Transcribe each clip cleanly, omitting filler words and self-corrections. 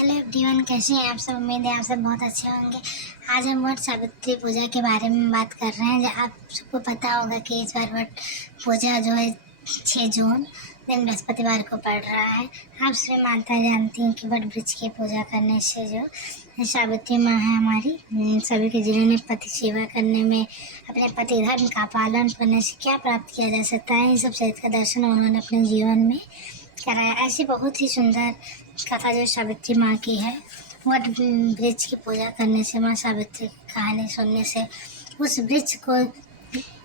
Hello everyone, कैसे हैं आप सब। उम्मीद है आप सब बहुत अच्छे होंगे। आज हम वट सावित्री पूजा के बारे में बात कर रहे हैं। आप सबको पता होगा कि इस बार वट पूजा जो है 6 जून दिन बृहस्पतिवार को पड़ रहा है। आप सभी माताएं जानती हैं कि वट वृक्ष की पूजा करने से जो सावित्री माँ है हमारी, सभी के जीवन में पति सेवा करने में, अपने पति धर्म का पालन करने से क्या प्राप्त किया जा सकता है, इन सब चीज़ का दर्शन उन्होंने अपने जीवन में कराया। ऐसी बहुत ही सुंदर कथा जो सावित्री माँ की है। वट वृक्ष की पूजा करने से, माँ सावित्री की कहानी सुनने से, उस वृक्ष को,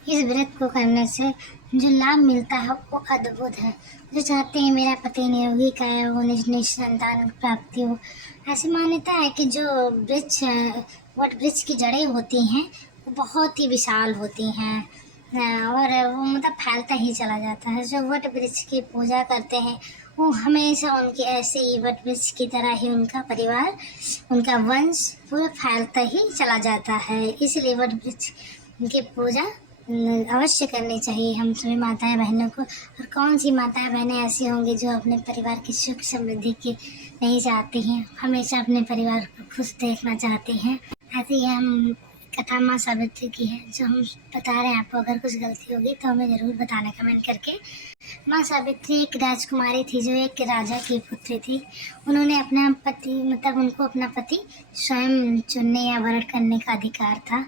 इस व्रत को करने से जो लाभ मिलता है वो अद्भुत है। जो चाहते हैं मेरा पति निरोगी काया हो, निज संतान प्राप्ति हो। ऐसी मान्यता है कि जो वृक्ष, वट वृक्ष की जड़ें होती हैं वो बहुत ही विशाल होती हैं और वो मतलब फैलता ही चला जाता है। जो वट वृक्ष की पूजा करते हैं वो हमेशा उनके ऐसे ही वट वृक्ष की तरह ही उनका परिवार, उनका वंश पूरा फैलता ही चला जाता है। इसलिए वट वृक्ष की पूजा अवश्य करनी चाहिए हम सभी माताएं बहनों को। और कौन सी माताएं बहनें ऐसी होंगी जो अपने परिवार की सुख समृद्धि की नहीं चाहती हैं, हमेशा अपने परिवार को खुश देखना चाहती हैं। ऐसे ही हम कथा माँ सावित्री की है जो हम बता रहे हैं आपको। अगर कुछ गलती होगी तो हमें ज़रूर बताना कमेंट करके। माँ सावित्री एक राजकुमारी थी जो एक राजा की पुत्री थी। उन्होंने अपना पति, मतलब उनको अपना पति स्वयं चुनने या वरण करने का अधिकार था,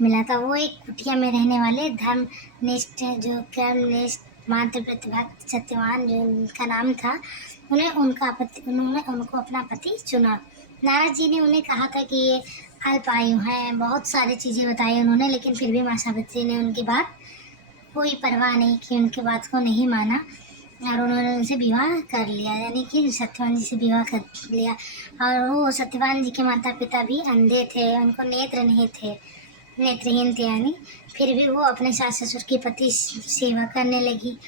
मिला था। वो एक कुटिया में रहने वाले धर्मनिष्ठ, जो कर्मनिष्ठ, मातृव्रत भक्त, सत्यवान जो उनका नाम था, उन्होंने उनको अपना पति चुना। नारद जी ने उन्हें कहा था कि ये अल्पायु हैं, बहुत सारी चीज़ें बताई उन्होंने, लेकिन फिर भी माँ सावित्री ने उनकी बात कोई परवाह नहीं की, उनकी बात को नहीं माना और उन्होंने उनसे विवाह कर लिया, यानी कि सत्यवान जी से विवाह कर लिया। और वो सत्यवान जी के माता पिता भी अंधे थे, उनको नेत्र नहीं थे, नेत्रहीन थे यानी। फिर भी वो अपने सास ससुर की पति सेवा करने लगी।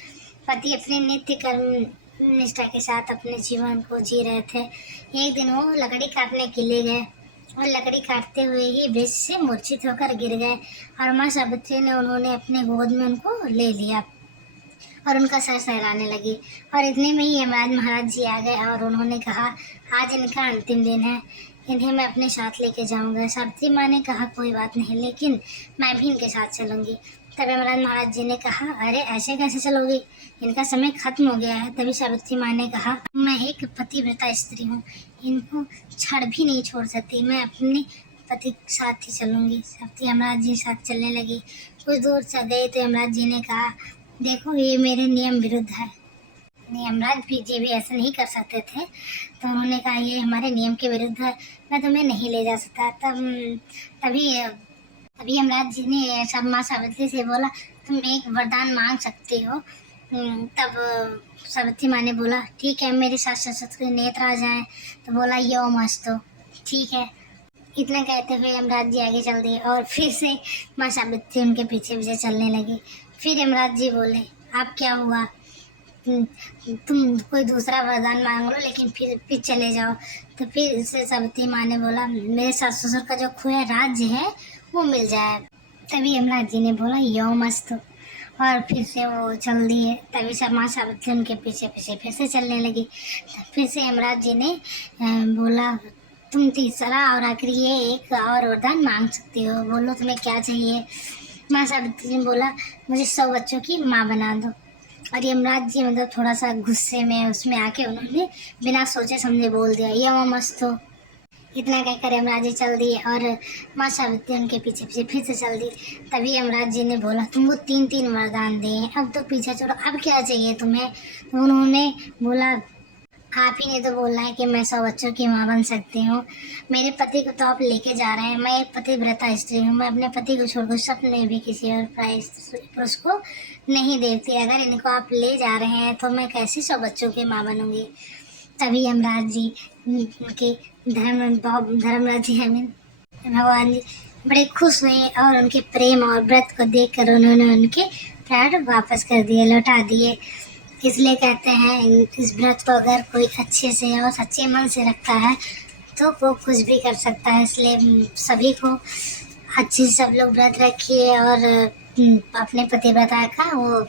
पति अपने नित्य कर्म निष्ठा के साथ अपने जीवन को जी रहे थे। एक दिन वो लकड़ी काटने के लिए गए और लकड़ी काटते हुए ही वृक्ष से मूर्छित होकर गिर गए और माँ सावित्री ने उन्होंने अपने गोद में उनको ले लिया और उनका सर सहलाने लगी। और इतने में ही यमराज महाराज जी आ गए और उन्होंने कहा, आज इनका अंतिम दिन है, इन्हें मैं अपने साथ लेके जाऊंगा। सावित्री माँ ने कहा, कोई बात नहीं, लेकिन मैं भी इनके साथ चलूंगी। तब यमराज महाराज जी ने कहा, अरे ऐसे कैसे चलोगी, इनका समय खत्म हो गया है। तभी सावित्री माँ ने कहा, मैं एक पतिव्रता स्त्री हूँ, इनको क्षण भी नहीं छोड़ सकती, मैं अपने पति के साथ ही चलूंगी। सावित्री यमराज जी के साथ चलने लगी। कुछ दूर से गए तो यमराज जी ने कहा, देखो ये मेरे नियम विरुद्ध है। यमराज जी भी ऐसा नहीं कर सकते थे, तो उन्होंने कहा, ये हमारे नियम के विरुद्ध है, मैं तुम्हें नहीं ले जा सकता। तभी यमराज जी ने सब माँ सावित्री से बोला, तुम एक वरदान मांग सकती हो। तब सावित्री माँ ने बोला, ठीक है, मेरे सास ससुर के नेत्र आ जाएं। तो बोला, यो मस्तो, ठीक है। इतना कहते हुए यमराज जी आगे चल दिए और फिर से माँ सावित्री उनके पीछे पीछे चलने लगी। फिर यमराज जी बोले, अब क्या हुआ, तुम कोई दूसरा वरदान मांग लो, लेकिन फिर चले जाओ। तो फिर से सावित्री माँ ने बोला, मेरे सास ससुर का जो खोया राज्य है वो मिल जाए। तभी यमराज जी ने बोला, यो मस्त, और फिर से वो चल दिए। तभी सब माँ सावित्री उनके पीछे पीछे फिर से चलने लगी। फिर से यमराज जी ने बोला, तुम तीसरा और आखिरी ये एक और वरदान मांग सकती हो, बोलो तुम्हें क्या चाहिए। माँ सावित्री ने बोला, मुझे 100 बच्चों की माँ बना दो। और यमराज जी मतलब थोड़ा सा गुस्से में उसमें आके उन्होंने बिना सोचे समझे बोल दिया, ये मस्त हो। इतना कहकर यमराज जी चल दिए और माँ सावित्री उनके पीछे पीछे फिर से चल दी। तभी यमराज जी ने बोला, तुमको 3 वरदान दिए, अब तो पीछे छोड़ो, अब क्या चाहिए तुम्हें। तो उन्होंने बोला, आप ही ने तो बोला है कि मैं 100 बच्चों की माँ बन सकती हूँ, मेरे पति को तो आप लेके जा रहे हैं, मैं एक पतिव्रता स्त्री हूँ, मैं अपने पति को छोड़कर सपने भी किसी और पुरुष को नहीं देखती, अगर इनको आप ले जा रहे हैं तो मैं कैसे 100 बच्चों की माँ बनूंगी। तभी यमराज जी उनके धर्मराज जी भगवान जी बड़े खुश हुए और उनके प्रेम और व्रत को देखकर उन्होंने उनके प्राण वापस कर दिए, लौटा दिए। इसलिए कहते हैं, इस व्रत को अगर कोई अच्छे से और सच्चे मन से रखता है तो वो कुछ भी कर सकता है। इसलिए सभी को अच्छे से सब लोग व्रत रखिए और अपने पतिव्रता का वो